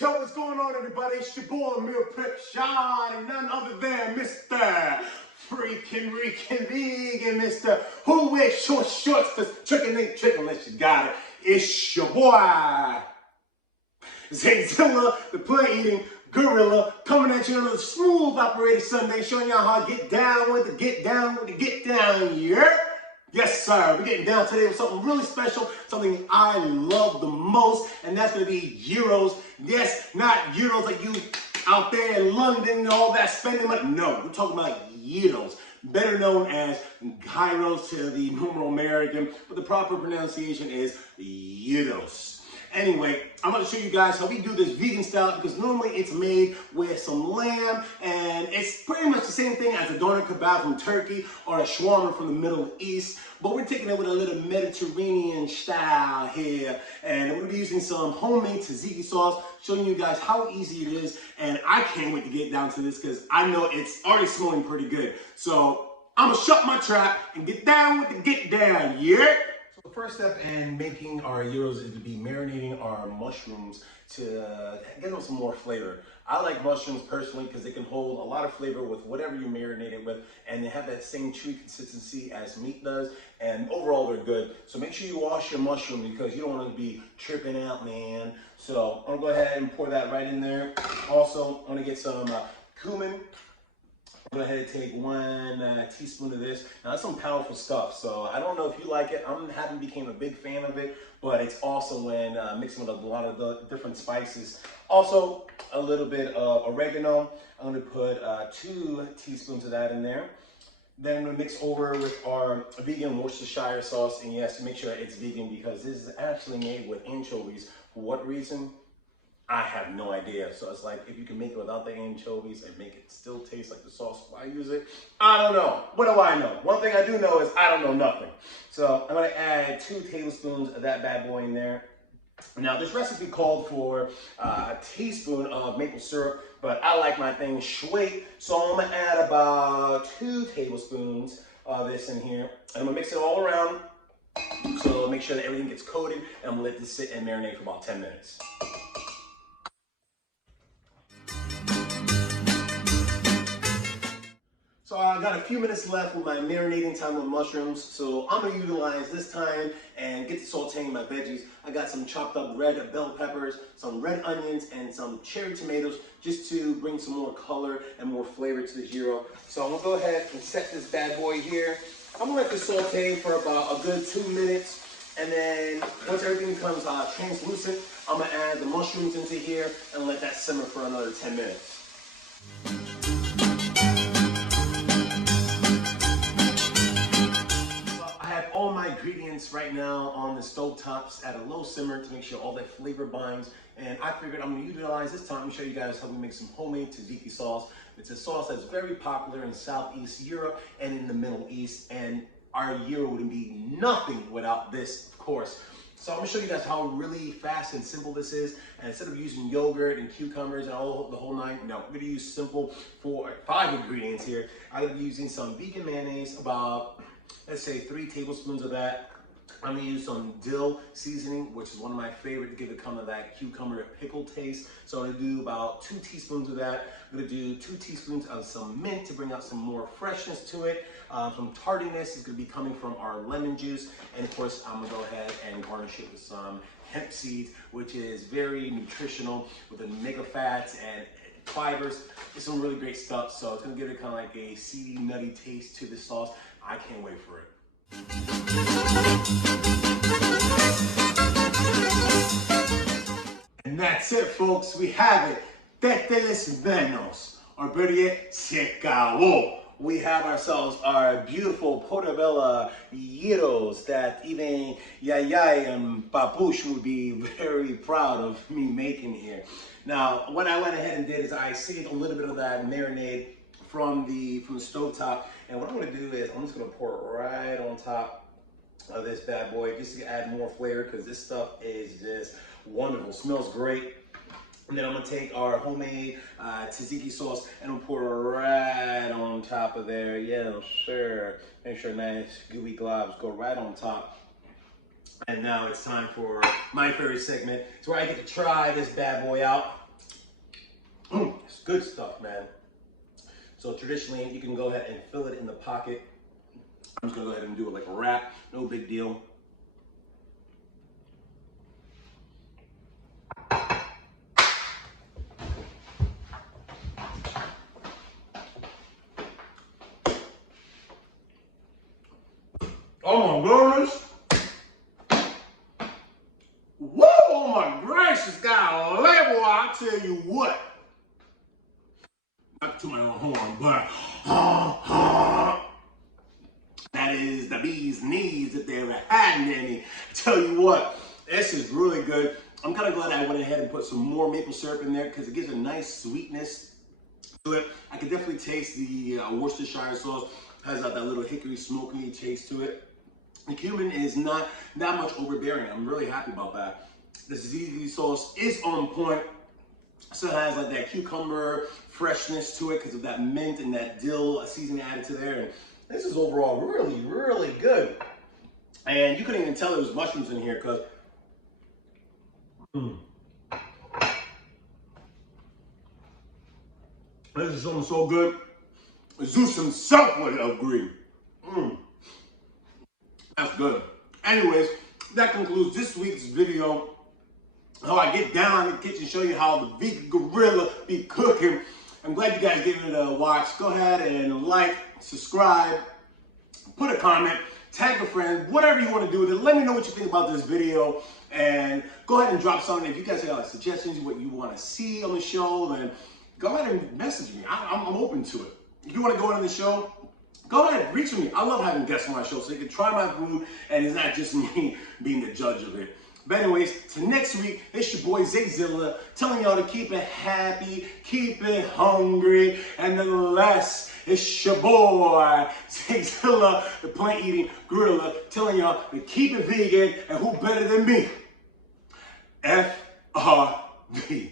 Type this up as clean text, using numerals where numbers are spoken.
Yo, what's going on, everybody? It's your boy, Meal Prep Sean, and none other than Mr. Freaking Vegan, Mr. Who Wears Short Shorts, cause chicken ain't chicken unless you got it. It's your boy, Zayzilla, the plant-eating gorilla, coming at you on a smooth operated Sunday, showing y'all how to get down with the get down, yeah? Yes, sir. We're getting down today with something really special, something I love the most, and that's going to be gyros. Yes, not gyros like you out there in London and all that spending money. No, we're talking about gyros, better known as gyros to the normal American, but the proper pronunciation is gyros. Anyway, I'm going to show you guys how we do this vegan style because normally it's made with some lamb and it's pretty much the same thing as a doner kebab from Turkey or a shawarma from the Middle East, but we're taking it with a little Mediterranean style here, and we're going to be using some homemade tzatziki sauce, showing you guys how easy it is, and I can't wait to get down to this because I know it's already smelling pretty good. So I'm going to shut my trap and get down with the get down, yeah? So the first step in making our gyros is to be marinating our mushrooms to give them some more flavor. I like mushrooms personally because they can hold a lot of flavor with whatever you marinate it with, and they have that same chewy consistency as meat does, and overall they're good. So make sure you wash your mushroom because you don't want to be tripping out, man. So I'm gonna go ahead and pour that right in there. Also, I'm gonna get some cumin. Go ahead and take 1 teaspoon of this. Now that's some powerful stuff, so I don't know if you like it. I haven't became a big fan of it, but it's awesome when mixing with a lot of the different spices. Also, a little bit of oregano. I'm gonna put 2 teaspoons of that in there. Then I'm gonna mix over with our vegan Worcestershire sauce, and yes, make sure it's vegan because this is actually made with anchovies. For what reason? I have no idea. So it's like, if you can make it without the anchovies and make it still taste like the sauce, why use it? I don't know. What do I know? One thing I do know is I don't know nothing. So I'm gonna add 2 tablespoons of that bad boy in there. Now this recipe called for a teaspoon of maple syrup, but I like my thing sweet. So I'm gonna add about 2 tablespoons of this in here. And I'm gonna mix it all around. So make sure that everything gets coated, and I'm gonna let this sit and marinate for about 10 minutes. So I got a few minutes left with my marinating time with mushrooms, so I'm gonna utilize this time and get to sauteing my veggies. I got some chopped up red bell peppers, some red onions, and some cherry tomatoes just to bring some more color and more flavor to the gyro. So I'm gonna go ahead and set this bad boy here. I'm gonna let this saute for about a good 2 minutes, and then once everything becomes translucent, I'm gonna add the mushrooms into here and let that simmer for another 10 minutes. All my ingredients right now on the stove tops at a low simmer to make sure all that flavor binds, and I figured I'm going to utilize this time to show you guys how we make some homemade tzatziki sauce. It's a sauce that's very popular in Southeast Europe and in the Middle East, and our gyro wouldn't be nothing without this, of course. So I'm going to show you guys how really fast and simple this is, and instead of using yogurt and cucumbers and the whole nine, no, we're going to use simple 5 ingredients here. I'm going to be using some vegan mayonnaise, about let's say 3 tablespoons of that. I'm gonna use some dill seasoning, which is one of my favorite to give it kind of that cucumber pickle taste. So I'm gonna do about 2 teaspoons of that. I'm gonna do 2 teaspoons of some mint to bring out some more freshness to it. Some tardiness is gonna be coming from our lemon juice. And of course, I'm gonna go ahead and garnish it with some hemp seeds, which is very nutritional with omega fats and fibers. It's some really great stuff. So it's gonna give it kind of like a seedy, nutty taste to the sauce. I can't wait for it. And that's it, folks. We have it. Teteles menos. Or better yet, se acabó. We have ourselves our beautiful Portobello gyros that even Yaya and Papush would be very proud of me making here. Now, what I went ahead and did is I saved a little bit of that marinade from the stovetop, and what I'm going to do is I'm just going to pour it right on top of this bad boy just to add more flavor because this stuff is just wonderful. Smells great. And then I'm going to take our homemade tzatziki sauce and I'll pour it right on top of there. Yeah, sure. Make sure nice gooey globs go right on top. And now it's time for my favorite segment. It's where I get to try this bad boy out. It's good stuff, man. So traditionally, you can go ahead and fill it in the pocket. I'm just gonna go ahead and do it like a wrap, no big deal. Oh my goodness. Whoa, oh my gracious, got a label, I'll tell you what. Not to my own horn, but that is the bee's knees if they ever had any. I tell you what, this is really good. I'm kind of glad I went ahead and put some more maple syrup in there because it gives a nice sweetness to it. I can definitely taste the Worcestershire sauce. Has that little hickory smoky taste to it. The cumin is not that much overbearing. I'm really happy about that. The tzatziki sauce is on point. So it has like that cucumber freshness to it because of that mint and that dill seasoning added to there. And this is overall really, really good. And you couldn't even tell there was mushrooms in here because this is something so good. Zeus himself would agree. That's good. Anyways, that concludes this week's video. How I get down in the kitchen, show you how the vegan gorilla be cooking. I'm glad you guys gave it a watch. Go ahead and like, subscribe, put a comment, tag a friend, whatever you want to do with it. Let me know what you think about this video. And go ahead and drop something. If you guys have suggestions, what you want to see on the show, then go ahead and message me. I'm open to it. If you want to go on the show, go ahead, reach me. I love having guests on my show so you can try my food and it's not just me being the judge of it. But anyways, till next week, it's your boy Zayzilla telling y'all to keep it happy, keep it hungry, and nonetheless, it's your boy Zayzilla, the plant-eating gorilla, telling y'all to keep it vegan, and who better than me? FRB.